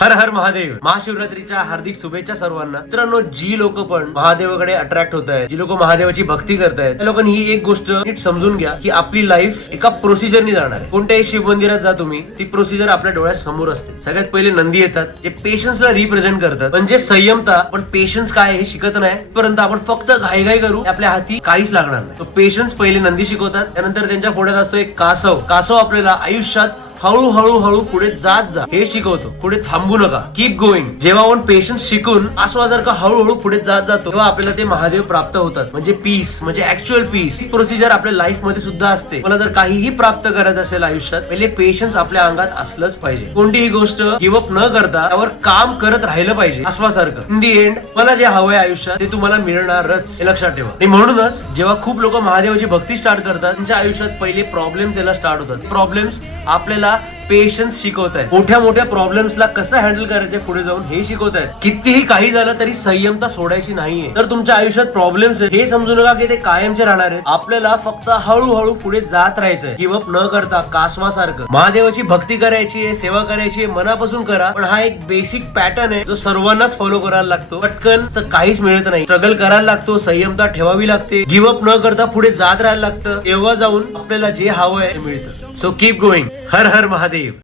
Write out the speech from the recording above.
हर हर महादेव. महाशिवरात्रीच्या हार्दिक शुभेच्छा सर्वांना. मित्रांनो, जी लोक पण महादेवाकडे अट्रॅक्ट होत आहेत, जी लोक महादेवाची भक्ती करतायत, त्या लोकांनी ही एक गोष्ट नीट समजून घ्या की आपली लाईफ एका प्रोसिजरनी जाणार आहे. कोणत्याही शिव मंदिरात जा तुम्ही, ती प्रोसिजर आपल्या डोळ्यासमोर असते. सगळ्यात पहिले नंदी येतात, जे पेशन्सला रिप्रेझेंट करतात. म्हणजे संयमता. पण पेशन्स काय हे शिकत नाही, परंतु आपण फक्त घाईघाई करू, आपल्या हाती काहीच लागणार नाही. तो पेशन्स पहिले नंदी शिकवतात. त्यानंतर त्यांच्या पुढ्यात असतो एक कासव. कासव आपल्याला आयुष्यात हळूहळू हळू पुढे जात जा हे शिकवतो. पुढे थांबू नका, कीप गोइंग. जेव्हा आपण पेशन्स शिकून आसवा जर का हळूहळू पुढे जात जातो, तेव्हा आपल्याला ते महादेव प्राप्त होतात. म्हणजे पीस, म्हणजे ऍक्च्युअल पीस. प्रोसिजर आपल्या लाईफ मध्ये सुद्धा असते. मला जर काहीही प्राप्त करायचं असेल आयुष्यात, पहिले पेशन्स आपल्या अंगात असलंच पाहिजे. कोणतीही गोष्ट गिव्ह न करता त्यावर काम करत राहिलं पाहिजे. आसवासारखं. इन दी एंड मला जे हवंय आयुष्यात ते तुम्हाला मिळणारच, हे लक्षात ठेवा. आणि म्हणूनच जेव्हा खूप लोक महादेवाची भक्ती स्टार्ट करतात, त्यांच्या आयुष्यात पहिले प्रॉब्लेम्स यायला स्टार्ट होतात. प्रॉब्लेम्स आपल्याला पेशन्स शिकवतायत. मोठ्या मोठ्या प्रॉब्लेम्सला कसं हँडल करायचे पुढे जाऊन हे शिकवतायत. कितीही काही झालं तरी संयमता सोडायची नाहीये. तर तुमच्या आयुष्यात प्रॉब्लेम्स हे समजू नका की ते कायमचे राहणार आहेत. आपल्याला फक्त हळूहळू पुढे जात राहायचंय, गिव्ह न करता कासवासारखं. महादेवाची भक्ती करायची आहे, सेवा करायची आहे, मनापासून करा. पण हा एक बेसिक पॅटर्न आहे जो सर्वांनाच फॉलो करायला लागतो. पटकन काहीच मिळत नाही. स्ट्रगल करायला लागतो, संयमता ठेवावी लागते, गिव्ह न करता पुढे जात राहायला लागतं. तेव्हा जाऊन आपल्याला जे हवंय ते मिळतं. So keep going. Har Har Mahadev.